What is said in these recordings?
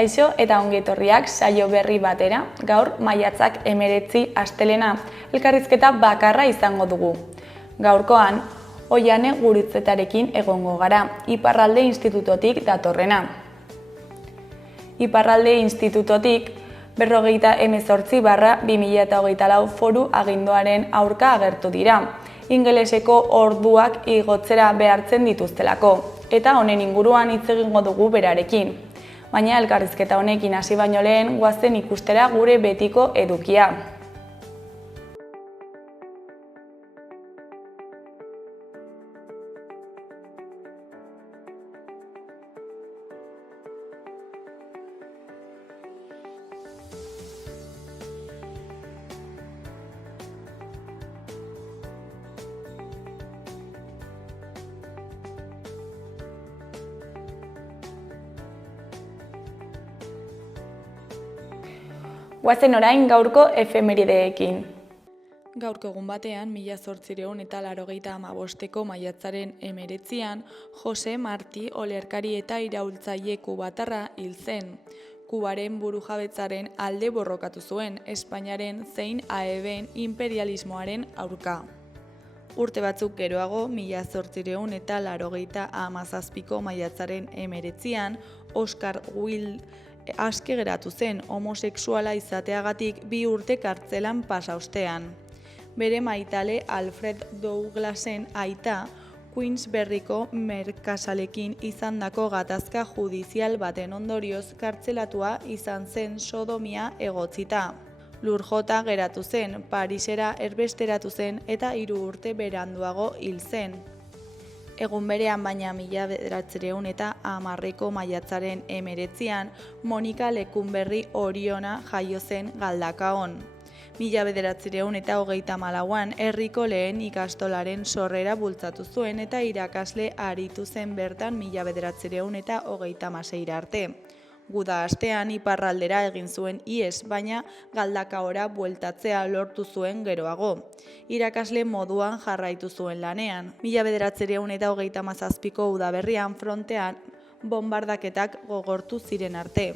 Kaixo eta ongi etorriak saio berri batera, gaur maiatzak 19 astelena, elkarrizketa bakarra izango dugu. Gaurkoan, Oiane Gurutzetarekin egongo gara, Iparralde Institutotik datorrena. Iparralde Institutotik 48/2024 foru aginduaren aurka agertu dira, ingeleseko orduak igotzera behartzen dituztelako, eta honen inguruan hitz egingo dugu berarekin. Baina elkarrizketa honekin hasi baino lehen goazen ikustera gure betiko edukia. Goazen orain gaurko efemerideekin. Gaurko egun batean, 1885ko maiatzaren 19an, Jose Marti olerkari eta iraultzaile kubatarra hil zen. Kubaren burujabetzaren alde borrokatu zuen, Espainiaren zein AEBen imperialismoaren aurka. Urte batzuk geroago, 1887ko maiatzaren 19an, Oscar Wilde aske geratu zen homosexuala izateagatik 2 urte kartzelan pasa ostean. Bere maitale Alfred Douglasen aita, Queensberryko merkasalekin izandako gatazka judizial baten ondorioz kartzelatua izan zen sodomia egotzita. Lurjota geratu zen, Parisera erbesteratu zen eta 3 urte beranduago hil zen. Egun berean baina 1910ko maiatzaren 19an, Monika Lekunberri Oriona jaio zen Galdakaon. 1934an herriko lehen ikastolaren sorrera bultzatu zuen eta irakasle aritu zen bertan 1936 arte. Guda astean iparraldera egin zuen ihes, baina Galdakaora bueltatzea lortu zuen geroago. Irakasle moduan jarraitu zuen lanean. 1937ko udaberrian frontean bonbardaketak gogortu ziren arte.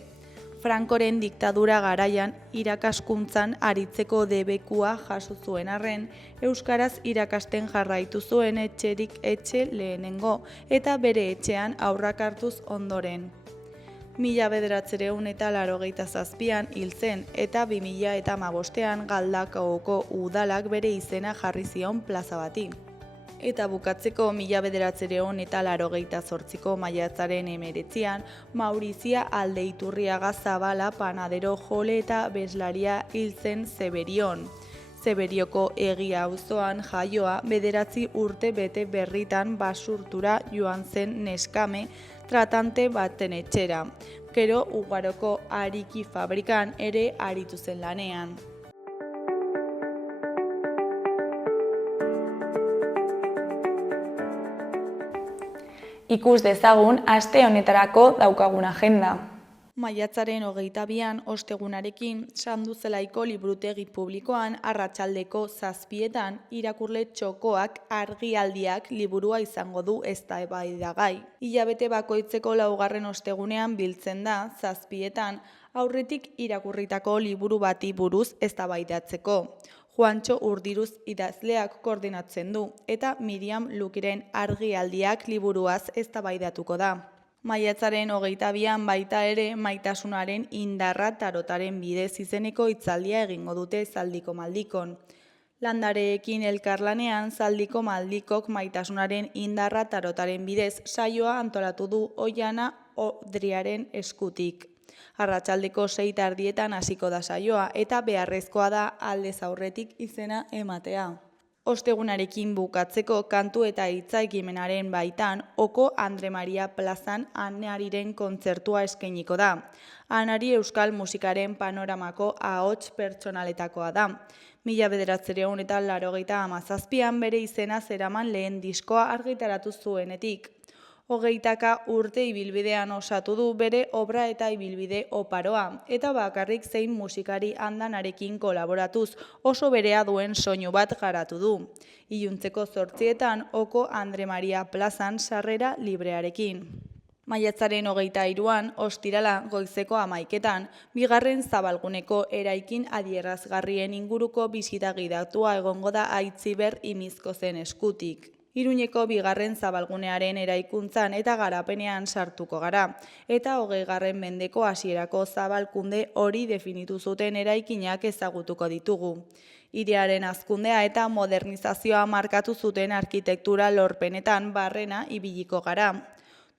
Francoren diktadura garaian irakaskuntzan aritzeko debekua jaso zuen arren, euskaraz irakasten jarraitu zuen etxerik etxe lehenengo eta bere etxean haurrak hartuz ondoren. 1987an hil zen eta 2015an Galdakaoko udalak bere izena jarri zion plaza bati. Eta bukatzeko 1988ko maiatzaren 19an Maurizia Aldeiturriaga Zabala panadero jole eta beslaria hil zen Zeberion. Zeberioko Egia auzoan jaioa 9 urte bete berritan basurtura joan zen neskame tratante baten etxera. Gero Ugaroko ariki fabrikan ere aritu zen lanean. Ikus dezagun aste honetarako daukagun agenda. Maiatzaren 22an ostegunarekin Sanduzelaiko liburutegi publikoan arratsaldeko 7etan irakurle txokoak argialdiak liburua izango du eztabaidagai. Hilabete bakoitzeko 4. ostegunean biltzen da 7etan aurretik irakurritako liburu bati buruz eztabaidatzeko. Juantxo Urdiruz idazleak koordinatzen du eta Miriam Lukiren argialdiak liburuaz eztabaidatuko da. Maiatzaren 22an baita ere maitasunaren indarra tarotaren bidez izeneko hitzaldia egingo dute Zaldiko Maldikon. Landareekin elkarlanean Zaldiko Maldikok maitasunaren indarra tarotaren bidez saioa antolatu du Oiana Odriaren eskutik. Arratsaldeko 6:30 hasiko da saioa eta beharrezkoa da aldez aurretik izena ematea. Ostegunarekin bukatzeko kantu eta hitza ekimenaren baitan, Oko Andre Maria plazan Anariren kontzertua eskainiko da. Anari euskal musikaren panoramako ahots pertsonaletakoa da. 1987an bere izena zeraman lehen diskoa argitaratu zuenetik. 20 urte ibilbidean osatu du bere obra eta ibilbide oparoa, eta bakarrik zein musikari andanarekin kolaboratuz oso berea duen soinu bat garatu du. Iluntzeko 8etan Oko Andre Maria plazan sarrera librearekin. Maiatzaren 23an, ostirala goizeko 11etan, bigarren zabalguneko eraikin adierazgarrien inguruko bisita gidatua egongo da Aitziber Imizkozen eskutik. Iruñeko bigarren zabalgunearen eraikuntzan eta garapenean sartuko gara, eta 20. mendeko hasierako zabalkunde hori definitu zuten eraikinak ezagutuko ditugu. Hiriaren hazkundea eta modernizazioa markatu zuten arkitektura lorpenetan barrena ibiliko gara.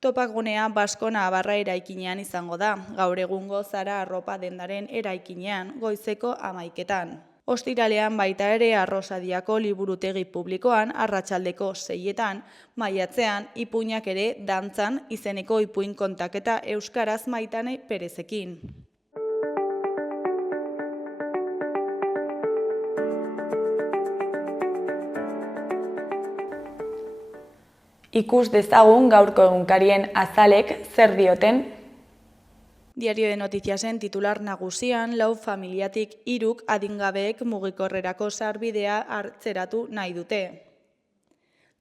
Topagunea Basko Navarra eraikinean izango da, gaur egungo Zara arropa dendaren eraikinean, goizeko 11etan. Ostiralean baita ere Arrosadiako liburutegi publikoan, arratsaldeko 6etan, maiatzean, ipuinak ere dantzan izeneko ipuin kontaketa euskaraz Maitane Perezekin. Ikus dezagun gaurko egunkarien azalek zer dioten. Diario de Noticiasen titular nagusian, 4 familiatik 3 adingabeek mugikorrerako sarbidea hartzeratu nahi dute.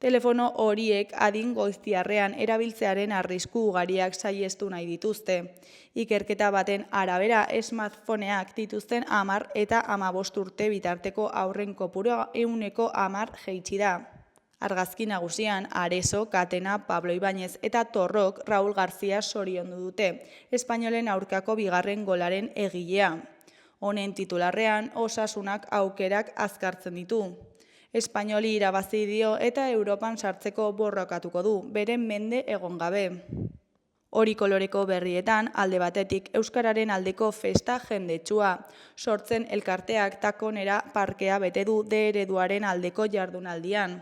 Telefono horiek adin goiztiarrean erabiltzearen arrisku ugariak saihestu nahi dituzte. Ikerketa baten arabera, smartphoneak dituzten 10 eta 15 urte bitarteko haurren kopurua 110 jaitsi da. Argazki nagusian, Areso, Katena, Pablo Ibáñez eta Torrok Raúl García soriondu dute, Espainolen aurkako bigarren golaren egilea. Honen titularrean, Osasunak aukerak azkartzen ditu. Espainoli irabazi dio eta Europan sartzeko borrokatuko du, beren mende egon gabe. Hori koloreko berrietan, alde batetik Euskararen aldeko festa jendetsua. Sortzen elkarteak Takonera parkea bete du D ereduaren aldeko jardunaldian.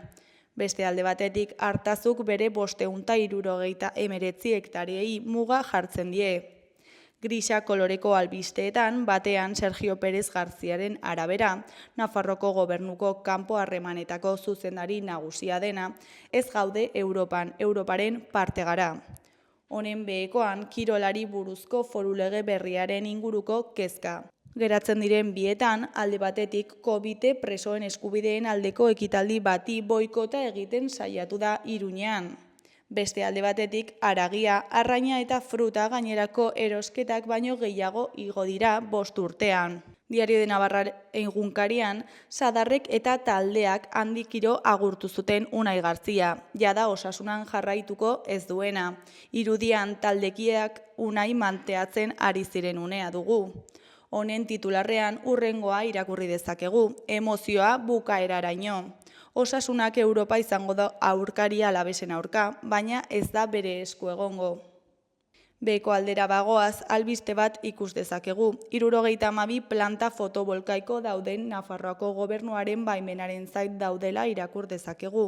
Beste alde batetik, Artazuk bere 579 hektariei muga jartzen die. Grisa koloreko albisteetan, batean Sergio Pérez Garziaren arabera, Nafarroko gobernuko kanpo harremanetako zuzendari nagusia dena, ez gaude Europan, Europaren parte gara. Honen behekoan, kirolari buruzko forulege berriaren inguruko kezka. Geratzen diren bietan, alde batetik, Covite presoen eskubideen aldeko ekitaldi bati boikota egiten saiatu da Iruñean. Beste alde batetik, haragia, arraina eta fruta gainerako erosketak baino gehiago igo dira 5 urtean. Diario de Navarra egunkarian, Sadarrek eta taldeak handikiro agurtu zuten Unai Garzia, jada osasunan jarraituko ez duena. Irudian taldekiak Unai manteatzen ari ziren unea dugu. Honen titularrean hurrengoa irakurri dezakegu, emozioa bukaeraraino. Osasunak Europa izango da aurkari Alavesen aurka, baina ez da bere esku egongo. Beko aldera bagoaz, albiste bat ikus dezakegu. 72 planta fotovoltaiko dauden Nafarroako gobernuaren baimenaren zait daudela irakur dezakegu.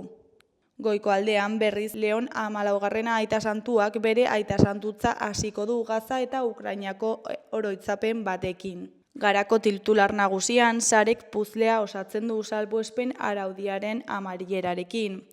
Goiko aldean berriz Leon 14. aita santuak bere aita santutza hasiko du Gaza eta Ukrainako oroitzapen batekin. Garako titular nagusian, Sarek puzlea osatzen du salbuespen araudiaren amarillerarekin.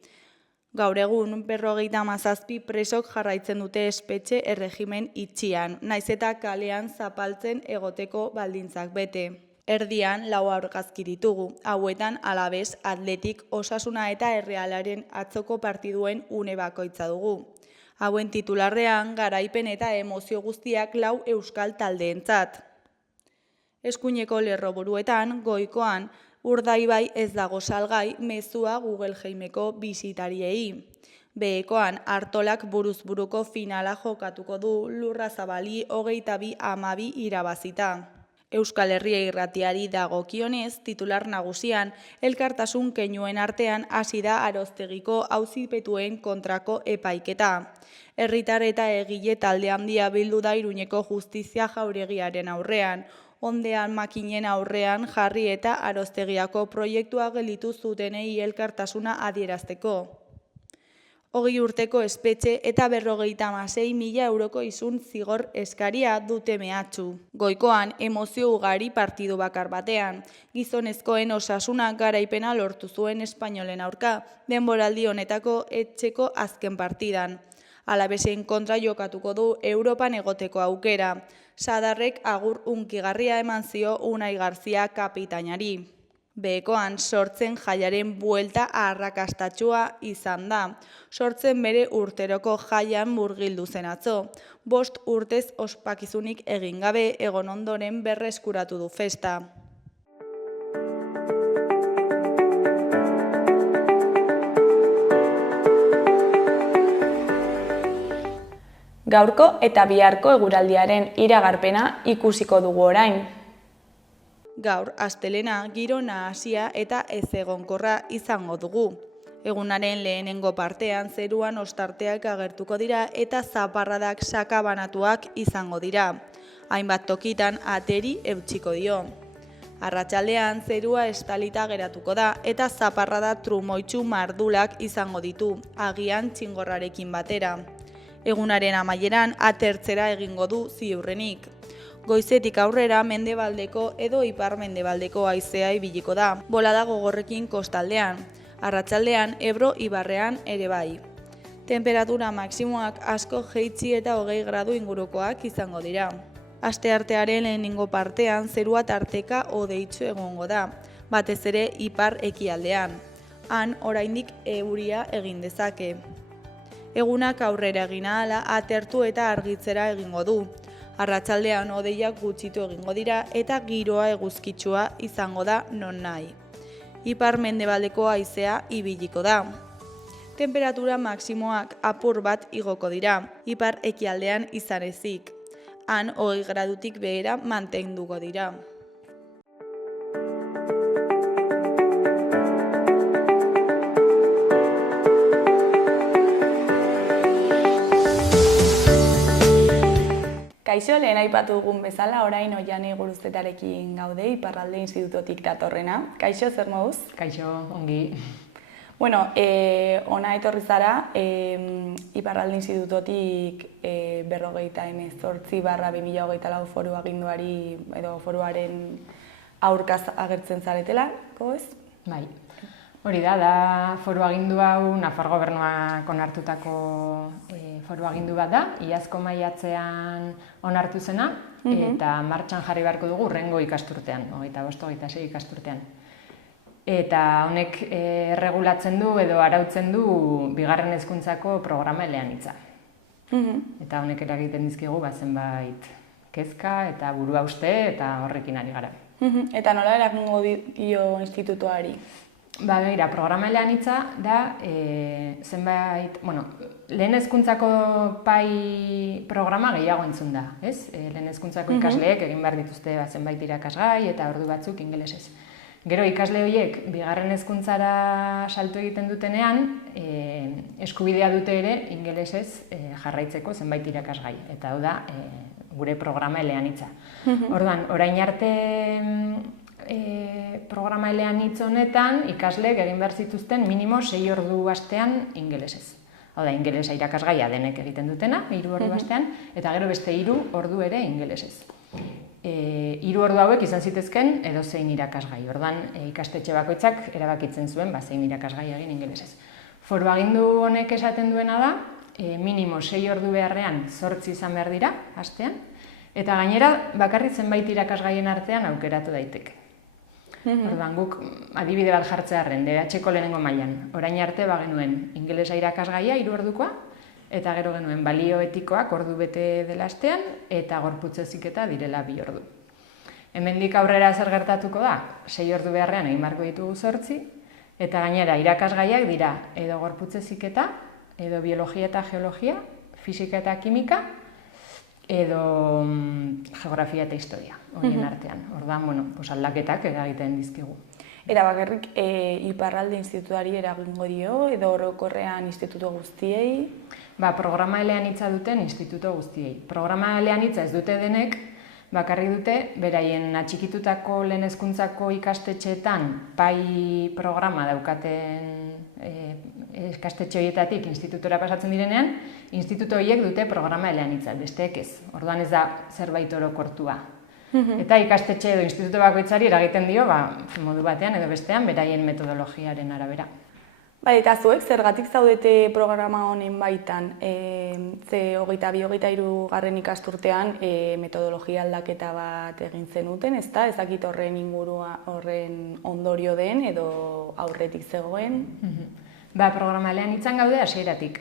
Gaur egun 57 presok jarraitzen dute espetxe erregimen itxian, naiz eta kalean zapaltzen egoteko baldintzak bete. Erdian 4 argazki ditugu, hauetan Alavés, Atletik, Osasuna eta Errealaren atzoko partiduen une bakoitza dugu. Hauen titularrean, garaipen eta emozio guztiak 4 euskal taldeentzat. Eskuineko lerroburuetan, goikoan, Urdaibai ez dago salgai mezua Guggenheimeko bisitariei. Behekoan, Artolak buruzburuko finala jokatuko du Lurrazabali 22-12 irabazita. Euskal Herria irratiari dagokionez, titular nagusian, elkartasun keinuen artean hasi da Aroztegiko auzipetuen kontrako epaiketa. Herritar eta egile talde handia bildu da Iruñeko justizia jauregiaren aurrean, ondean makinen aurrean jarri eta Aroztegiako proiektua gelditu zutenei elkartasuna adierazteko. 20 urteko espetxe eta 56.000 euroko izun zigor eskaria dute mehatxu. Goikoan, emozio ugari partidu bakar batean. Gizonezkoen Osasuna garaipena lortu zuen Espainolen aurka, denboraldi honetako etxeko azken partidan. Alavesen kontra jokatuko du Europan egoteko aukera. Sadarrek agur unkigarria eman zio Unai Garzia kapitainari. Behekoan Sortzen jaiaren buelta arrakastatsua izan da. Sortzen bere urteroko jaian murgildu zen atzo. 5 urtez ospakizunik egin gabe egon ondoren berreskuratu du festa. Gaurko eta biharko eguraldiaren iragarpena ikusiko dugu orain. Gaur, astelena, giro nahasia eta ezegonkorra izango dugu. Egunaren lehenengo partean zeruan ostarteak agertuko dira eta zaparradak sakabanatuak izango dira. Hainbat tokitan ateri eutsiko dio. Arratsaldean zerua estalita geratuko da eta zaparrada trumoitsu mardulak izango ditu, agian txingorrarekin batera. Egunaren amaieran atertzera egingo du ziurrenik. Goizetik aurrera mendebaldeko edo ipar-mendebaldeko haizea ibiliko da, bolada gogorrekin kostaldean. Arratsaldean Ebro ibarrean ere bai. Temperatura maksimoak asko jaitsi eta 20 gradu ingurukoak izango dira. Asteartearen lehenengo partean zerua tarteka hodeitsu egongo da, batez ere ipar ekialdean. Han oraindik euria egin dezake. Egunak aurrera egin ahala atertu eta argitzera egingo du. Arratsaldean hodeiak gutxitu egingo dira eta giroa eguzkitsua izango da nonahi. Ipar-mendebaldeko haizea ibiliko da. Temperatura maksimoak apur bat igoko dira, ipar ekialdean izan ezik. Han 20 gradutik behera mantenduko dira. Kaixo, lehen aipatu dugun bezala, orain Oiane Guruzetarekin gaude, Iparralde Institutotik datorrena. Kaixo, zer moduz? Kaixo, ongi. Bueno, ona etorri zara, Iparralde Institutotik 58/2024 foru aginduari edo foruaren aurkaz agertzen zaretela, ez? Bai. Hori da foru agindu hau Nafar gobernuak onartutako foru agindu bat da, iazko maiatzean onartu zena, eta martxan jarri beharko dugu hurrengo ikasturtean, 25-26 ikasturtean. Eta honek erregulatzen du edo arautzen du bigarren hezkuntzako programa eleanitza. Eta honek eragiten dizkigu zenbait kezka eta burua uste eta horrekin ari gara. Eta nola eragingo dio institutoari? Begira, programa eleanitza da zenbait, lehen hezkuntzako pai programa gehiago entzun da, ez? Lehen hezkuntzako ikasleek egin behar dituzte zenbait irakasgai eta ordu batzuk ingelesez. Gero ikasle horiek bigarren hezkuntzara salto egiten dutenean, eskubidea dute ere ingelesez jarraitzeko zenbait irakasgai, eta hau da gure programa eleanitza. Orduan, orain arte programa eleanitz honetan ikasleek egin behar zituzten minimo 6 ordu astean ingelesez. Hau da, ingelesa irakasgaia denek egiten dutena, 3 ordu astean, eta gero beste 3 ordu ere ingelesez. 3 ordu hauek izan zitezken edo zein irakasgai. Orduan, ikastetxe bakoitzak erabakitzen zuen zein irakasgai egin ingelesez. Foru agindu honek esaten duena da, minimo 6 ordu beharrean 8 izan behar dira astean, eta gainera bakarrik zenbait irakasgaien artean aukeratu daiteke. Orduan, guk adibide bat jartzearren, DBH-ko lehenengo mailan. Orain arte genuen ingelesa irakasgaia 3 ordukoa, eta gero genuen balio etikoak ordu bete dela astean, eta gorputz heziketa direla 2 ordu. Hemendik aurrera zer gertatuko da? 6 ordu beharrean egin beharko ditugu 8, eta gainera irakasgaiak dira edo gorputz heziketa, edo biologia eta geologia, fisika eta kimika, edo geografia eta historia, horien artean. Orduan, aldaketak egiten dizkigu. Eta bakarrik Iparralde Institutuari eragingo dio, edo orokorrean instituto guztiei? Programa eleanitza duten instituto guztiei. Programa eleanitza ez dute denek, bakarrik dute, beraien atxikitutako lehen hezkuntzako ikastetxeetan pai programa daukaten ikastetxe horietatik institutora pasatzen direnean, instituto horiek dute programa eleanitza, besteek ez. Orduan ez da zerbait orokortua. Eta ikastetxe edo instituto bakoitzari eragiten dio, modu batean edo bestean, beraien metodologiaren arabera. Bai, eta zuek, zergatik zaudete programa honen baitan? Ze 22-23 ikasturtean metodologia aldaketa bat egin zenuten, ezta? Ezakit horren horren ondorio den edo aurretik zegoen? Programalean itzan gaude hasieratik.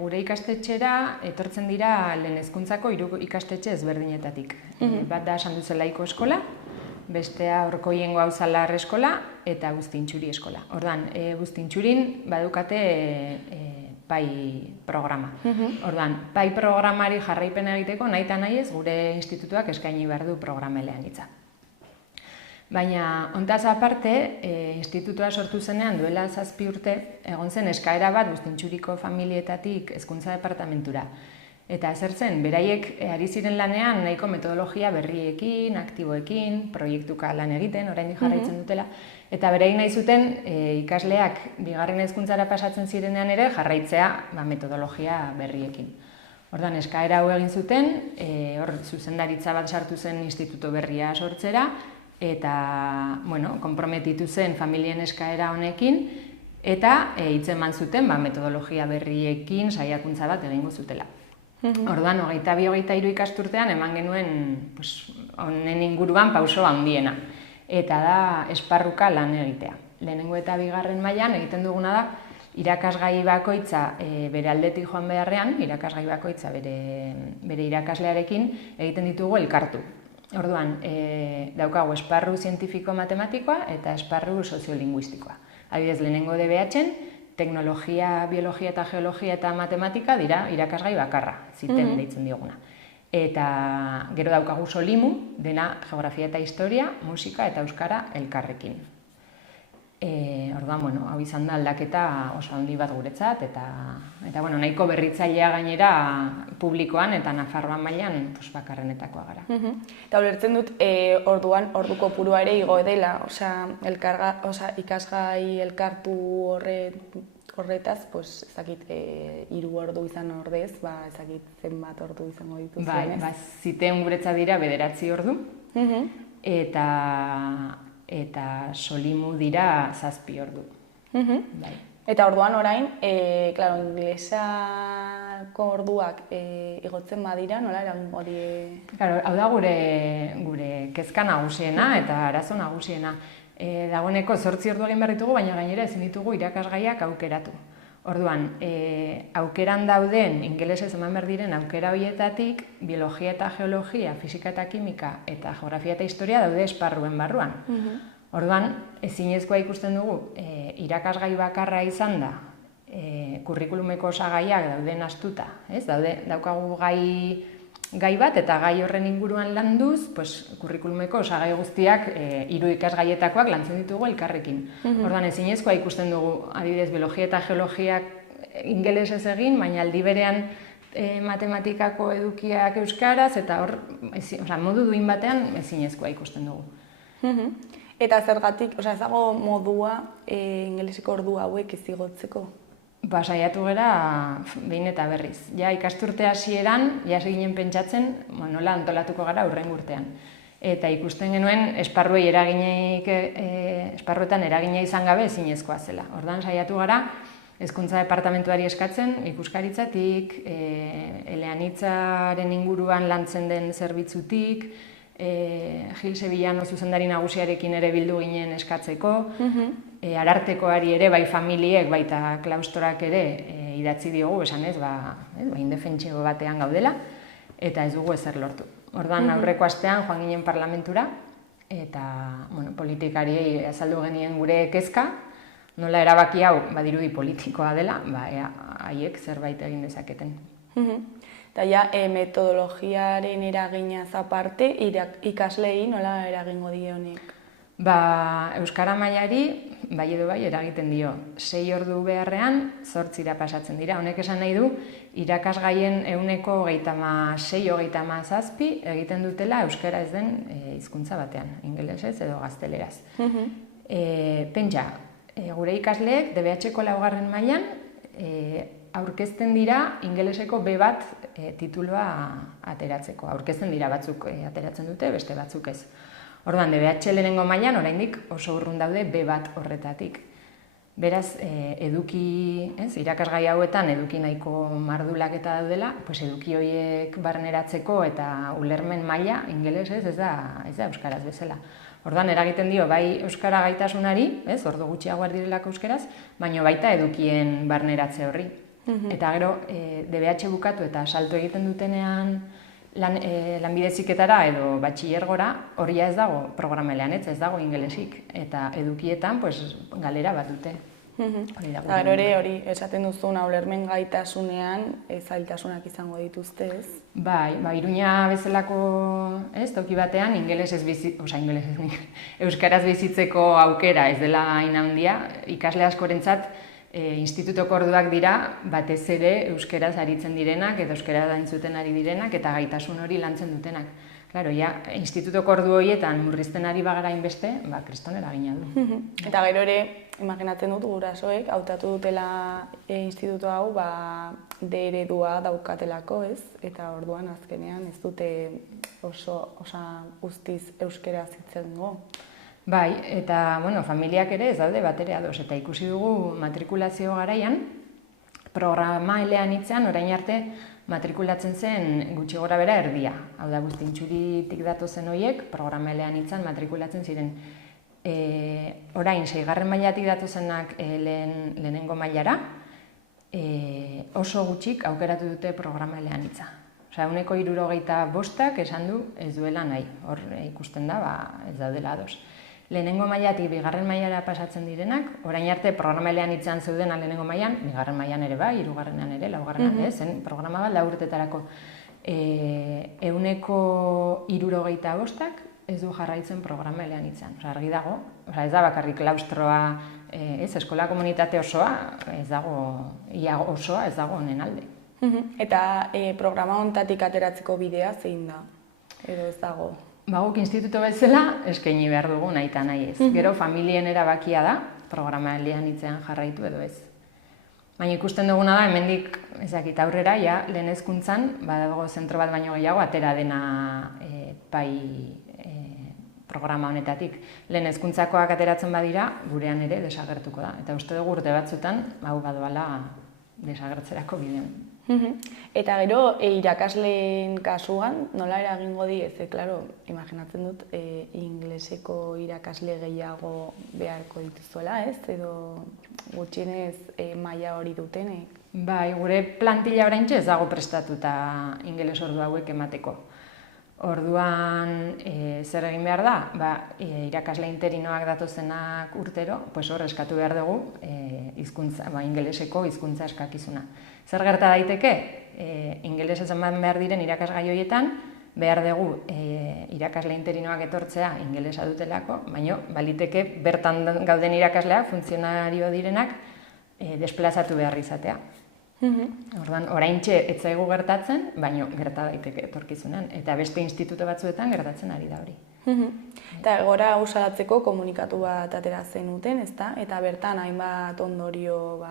Gure ikastetxera etortzen dira lehen hezkuntzako 3 ikastetxe ezberdinetatik. Bat da Sanduzelaiko eskola, bestea Orkoiengo Auzalar eskola eta Buztintxuri eskola. Ordan, Buztintxurin badukate pai programa. Ordan, pai programari jarraipena egiteko nahi eta nahi ez gure institutuak eskaini behar du programelean hitza. Baina, hontaz aparte, institutua sortu zenean duela 7 urte, egon zen eskaera bat Buztintxuriko familietatik hezkuntza departamentura. Eta zer zen, beraiek ari ziren lanean nahiko metodologia berriekin, aktiboekin, proiektuka lan egiten, oraindik jarraitzen dutela, eta beraiek nahi zuten ikasleak bigarren hezkuntzara pasatzen zirenean ere jarraitzea metodologia berriekin. Ordan eskaera hau egin zuten, hor zuzendaritza bat sartu zen instituto berria sortzera, eta konprometitu zen familien eskaera honekin, eta hitz eman zuten metodologia berriekin saiakuntza bat egingo zutela. Orduan, 22-23 ikasturtean eman genuen honen inguruan pauso handiena. Eta da esparruka lan egitea. Lehenengo eta bigarren mailan egiten duguna da irakasgai bakoitza bere aldetik joan beharrean, irakasgai bakoitza bere irakaslearekin egiten ditugu elkartu. Orduan, daukagu esparru zientifiko-matematikoa eta esparru soziolinguistikoa. Adibidez, lehenengo DBH-en, teknologia, biologia eta geologia eta matematika dira irakasgai bakarra, ziten deitzen dioguna. Eta gero daukagu solimu, dena geografia eta historia, musika eta euskara elkarrekin. Orduan, hau izan da aldaketa oso handi bat guretzat, eta nahiko berritzailea gainera publikoan eta Nafarroan mailan bakarrenetakoa gara. Eta ulertzen dut, orduan, ordu kopurua ere igo dela, ikasgai elkartu horretaz, ezakit 3 ordu izan ordez, ezakit zenbat ordu izango dituzien, ez? Ziten guretzat dira 9 ordu, eta solimu dira 7 ordu. Eta orduan orain, inglesako orduak igotzen badira, nola eragingo die? Hau da gure kezka nagusiena eta arazo nagusiena. Dagoeneko 8 ordu egin behar ditugu, baina gainera ezin ditugu irakasgaiak aukeratu. Orduan, aukeran dauden, ingelesez eman behar diren aukera horietatik, biologia eta geologia, fisika eta kimika eta geografia eta historia daude esparruen barruan. Orduan, ezinezkoa ikusten dugu, irakasgai bakarra izan da, kurrikulumeko osagaiak dauden astuta, daukagu gai bat eta gai horren inguruan landuz, kurrikulumeko osagai guztiak 3 ikasgaietakoak lantzen ditugu elkarrekin. Orduan, ezinezkoa ikusten dugu, adibidez, biologia eta geologiak ingelesez egin, baina aldi berean matematikako edukiak euskaraz, eta hor, modu duin batean ezinezkoa ikusten dugu. Eta zergatik, ez dago modua ingeleseko ordu hauek ez igotzeko? Saiatu gera behin eta berriz. Ikasturte hasieran, ginen pentsatzen, nola antolatuko gara hurrengo urtean. Eta ikusten genuen esparruetan eragina izan gabe ezinezkoa zela. Ordan saiatu gara, hezkuntza departamentuari eskatzen, ikuskaritzatik, eleanitzaren inguruan lantzen den zerbitzutik, Gil Sevillano zuzendari nagusiarekin ere bildu ginen eskatzeko, arartekoari ere, bai familiek, baita klaustorak ere idatzi diogu, esanez, indefentsio batean gaudela, eta ez dugu ezer lortu. Ordan aurreko astean joan ginen parlamentura, eta politikariei azaldu genien gure kezka, nola erabaki hau badirudi politikoa dela, haiek zerbait egin dezaketen. Eta metodologiaren eraginaz aparte, ikaslei nola eragingo die honek? Euskara mailari, bai edo bai eragiten dio. 6 ordu beharrean 8 pasatzen dira. Honek esan nahi du, irakasgaien 26-37 egiten dutela euskara ez den hizkuntza batean, ingelesez edo gazteleraz. Pentsa, gure ikasleek DBH-ko 4. mailan aurkezten dira ingeleseko B1 titulua ateratzeko. Aurkezten dira batzuk ateratzen dute, beste batzuk ez. Orduan, DBH lehenengo mailan oraindik oso urrun daude B1 horretatik. Beraz, eduki, irakasgai hauetan eduki nahiko mardulak eta daudela, eduki horiek barneratzeko eta ulermen maila ingelesez ez da euskaraz bezala. Orduan eragiten dio bai euskara gaitasunari, ordu gutxiago direlako euskaraz, baina baita edukien barneratze horri. Eta gero, DBH bukatu eta salto egiten dutenean lanbide heziketara edo batxilergora, hori ez dago programelean, ez dago ingelesik. Eta edukietan galera bat dute. Eta gero ere hori esaten duzuna ulermen gaitasunean zailtasunak izango dituzte, ez? Bai, Iruña bezalako toki batean euskaraz bizitzeko aukera ez dela hain handia, ikasle askorentzat institutoko orduak dira batez ere euskaraz aritzen direnak edo euskaraz entzuten ari direnak eta gaitasun hori lantzen dutenak. Claro, institutoko ordu horietan murrizten ari bagara inbeste, kriston eragina du. Eta gero ere, imaginatzen dut gurasoek hautatu dutela instituto hau D eredua daukatelako, ez? Eta orduan azkenean ez dute oso guztiz euskaraz hitzengo. Bai, eta familiak ere ez daude batere ados, eta ikusi dugu matrikulazio garaian, programa eleanitzean orain arte matrikulatzen zen gutxi gora bera erdia. Hau da, guztintxuritik datozen horiek, programa eleanitzan matrikulatzen ziren. Orain, 6. mailatik datozenak lehenengo mailara, oso gutxik aukeratu dute programa eleanitza. Osea, 75% esan du ez duela nahi. Hor ikusten da, ez daudela ados. Lehenengo mailatik 2. mailara pasatzen direnak, orain arte programa eleanitzan zeuden lehenengo mailan, 2. mailan ere bai, 3. ere, 4. ere, zen programa bat 4 urtetarako. 75% ez du jarraitzen programa eleanitzan. Osea, argi dago, ez da bakarrik klaustroa, eskola komunitate osoa, ez dago honen alde. Eta programa honetatik ateratzeko bidea zein da? Edo ez dago? Guk instituto bezala eskaini behar dugu nahi eta nahi ez. Gero familien erabakia da, programa eleanitzean jarraitu edo ez. Baina ikusten duguna da, hemendik aurrera, lehen hezkuntzan, badago zentro bat baino gehiago, atera dena programa honetatik. Lehen hezkuntzakoak ateratzen badira, gurean ere desagertuko da. Eta uste dugu urte batzutan, hau badoala desagertzerako bidean. Eta gero, irakasleen kasuan, nola eragingo di, klaro, imaginatzen dut, ingleseko irakasle gehiago beharko dituzuela, ez? Edo gutxienez maila hori dutenek? Bai, gure plantilla oraintxe ez dago prestatuta ingeles ordu hauek emateko. Orduan, zer egin behar da? Irakasle interinoak datozenak urtero, hor eskatu behar dugu ingeleseko hizkuntza eskakizuna. Zer gerta daiteke? Ingelesez eman behar diren irakasgai horietan, behar dugu irakasle interinoak etortzea ingelesa dutelako, baina baliteke bertan gauden irakasleak, funtzionario direnak, desplazatu behar izatea. Orduan, oraintxe ez zaigu gertatzen, baina gerta daiteke etorkizunean. Eta beste instituto batzuetan gertatzen ari da hori. Eta gora usalatzeko komunikatu bat atera zenuten, ezta? Eta bertan hainbat ondorio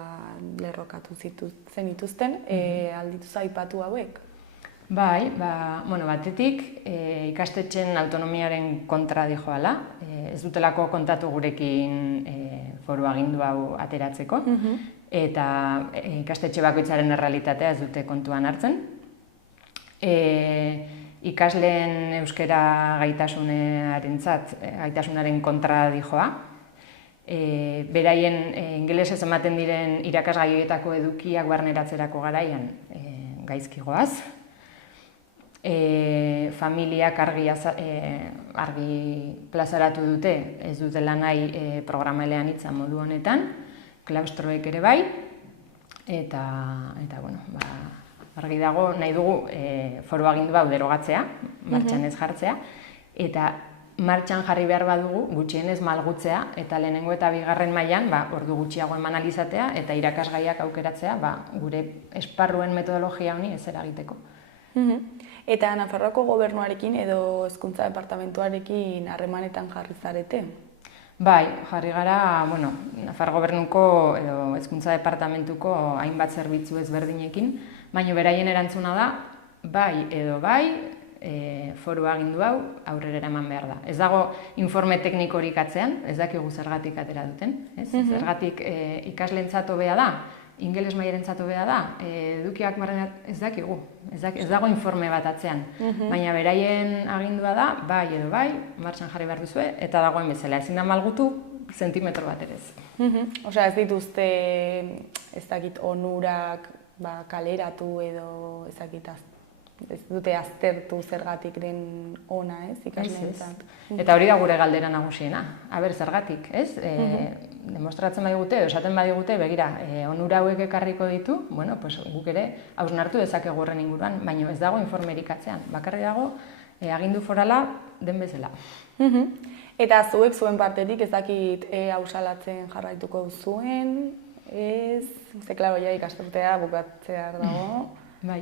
lerrokatu zenituzten, aldituz aipatu hauek? Bai, batetik ikastetxen autonomiaren kontra dijoala, ez dutelako kontatu gurekin foru agindu hau ateratzeko, eta ikastetxe bakoitzaren errealitatea ez dute kontuan hartzen. Ikasleen euskara gaitasunaren kontra dijoa. Beraien ingelesez ematen diren irakasgai horietako edukiak barneratzerako garaian gaizki goaz. Familiak argi plazaratu dute, ez dutela nahi programa eleanitza modu honetan, klaustroek ere bai, eta argi dago nahi dugu foru agindu hau derogatzea, martxan ez jartzea, eta martxan jarri behar badugu gutxienez malgutzea, eta lehenengo eta 2. mailan ordu gutxiago eman alizatea, eta irakasgaiak aukeratzea gure esparruen metodologia honi ez eragiteko. Eta Nafarroako gobernuarekin edo hezkuntza departamentuarekin harremanetan jarri zarete? Bai, jarri gara, Nafar gobernuko edo hezkuntza departamentuko hainbat zerbitzu ezberdinekin, baina beraien erantzuna da, bai edo bai, foru agindu hau aurrera eraman behar da. Ez dago informe teknikorik atzean, ez dakigu zergatik atera duten, ez? Zergatik ikasleentzat hobea da, ingeles mailarentzat hobea da, edukiak marrenat ez dakigu, ez dago informe bat atzean. Baina beraien agindua da, bai edo bai, martxan jarri behar duzue, eta dagoen bezala, ezin da malgutu zentimetro bat ere ez. Osea, ez dituzte, ez dakit, onurak kaleratu edo ez dute aztertu zergatik den ona, ez, ikasleentzat. Eta hori da gure galdera nagusiena. Aber, zergatik, ez? Demostratzen badigute, esaten badigute, begira, onura hauek ekarriko ditu, bueno, pues guk ere hausnartu dezakegu horren inguruan, baina ez dago informerik atzean. Bakarri dago, agindu forala den bezala. Eta zuek zuen partetik ez dakit hausalatzen jarraituko duzuen, ez? Ze, klaro, ja ikasturtea bukatzea dago. Bai.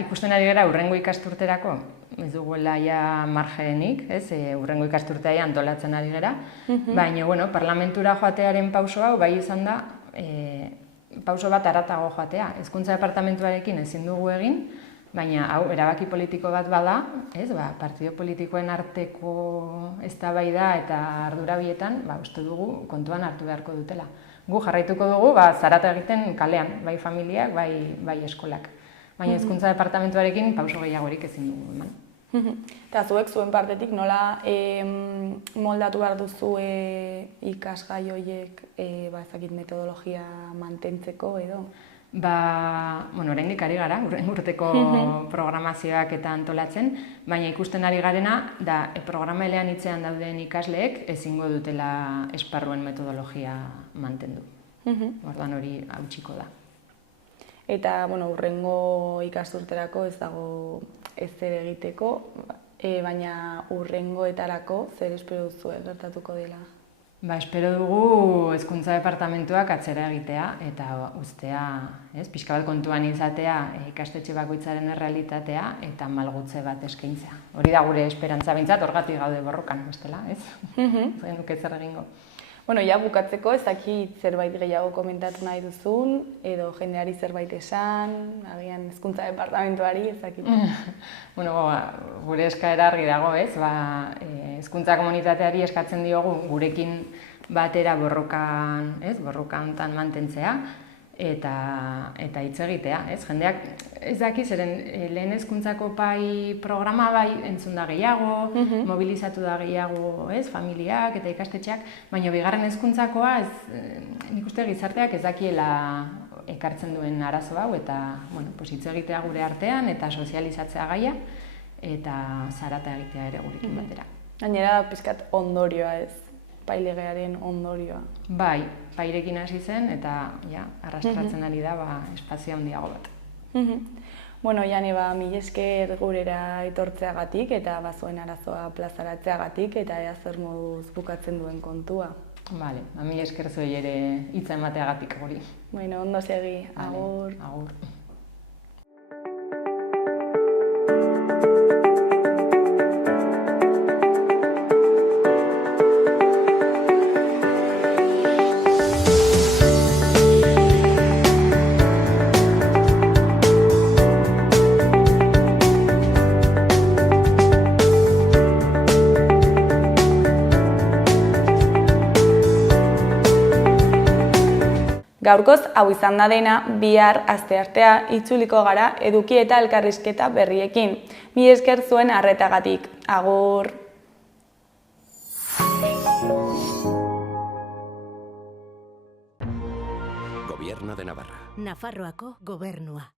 Ikusten ari gara hurrengo ikasturterako, ez duguela ja margenik, ez? Hurrengo ikasturtea antolatzen ari gara, baina, bueno, parlamentura joatearen pauso hau bai izan da, pauso bat haratago joatea. Hezkuntza departamentuarekin ezin dugu egin, baina hau erabaki politiko bat bada, ez? Partido politikoen arteko eztabaida eta ardura bietan, uste dugu kontuan hartu beharko dutela. Gu jarraituko dugu zarata egiten kalean, bai familiak, bai eskolak. Baina hezkuntza departamentuarekin pauso gehiagorik ezin dugu eman. Eta zuek zuen partetik nola moldatu behar duzue ikasgai horiek ezakit metodologia mantentzeko edo? Oraindik ari gara, urteko programazioak eta antolatzen, baina ikusten ari garena da programa eleanitzean dauden ikasleek ezingo dutela esparruen metodologia mantendu. Orduan hori hautsiko da. Eta, hurrengo ikasturterako ez dago ezer egiteko, baina hurrengoetarako zer espero duzu gertatuko dela? Espero dugu hezkuntza departamentuak atzera egitea eta uztea, pixka bat kontuan izatea ikastetxe bakoitzaren errealitatea eta malgutze bat eskaintzea. Hori da gure esperantza behintzat, horregatik gaude borrokan, bestela, ez? Ez genuke zer egingo. Ja bukatzeko ez dakit zerbait gehiago komentatu nahi duzun, edo jendeari zerbait esan, agian hezkuntza departamentuari ez dakit. Gure eskaera argi dago, ez? Hezkuntza komunitateari eskatzen diogu gurekin batera borrokan mantentzea eta hitz egitea, ez? Jendeak ez daki zeren lehen hezkuntzako pai programa bai entzun da gehiago, mobilizatu da gehiago, ez? Familiak eta ikastetxeak, baina bigarren hezkuntzakoa nik uste gizarteak ez dakiela ekartzen duen arazo hau eta hitz egitea gure artean eta sozializatzea gaia eta zarata egitea ere gurekin batera. Gainera pixkat ondorioa ez? Pailegearen ondorioa. Bai, pairekin hasi zen eta arrastratzen ari da espazio handiago bat. Jane, mila esker gurera etortzeagatik eta bazuen arazoa plazaratzeagatik eta ea zer moduz bukatzen duen kontua. Bale, mila esker zuei ere hitza emateagatik hori. Ondo segi, agur. Agur. Gaurkoz, hau izan da dena, bihar asteartea itzuliko gara eduki eta elkarrizketa berriekin. Mila esker zuen arretagatik. Agur! Gobierno de Navarra. Nafarroako gobernua.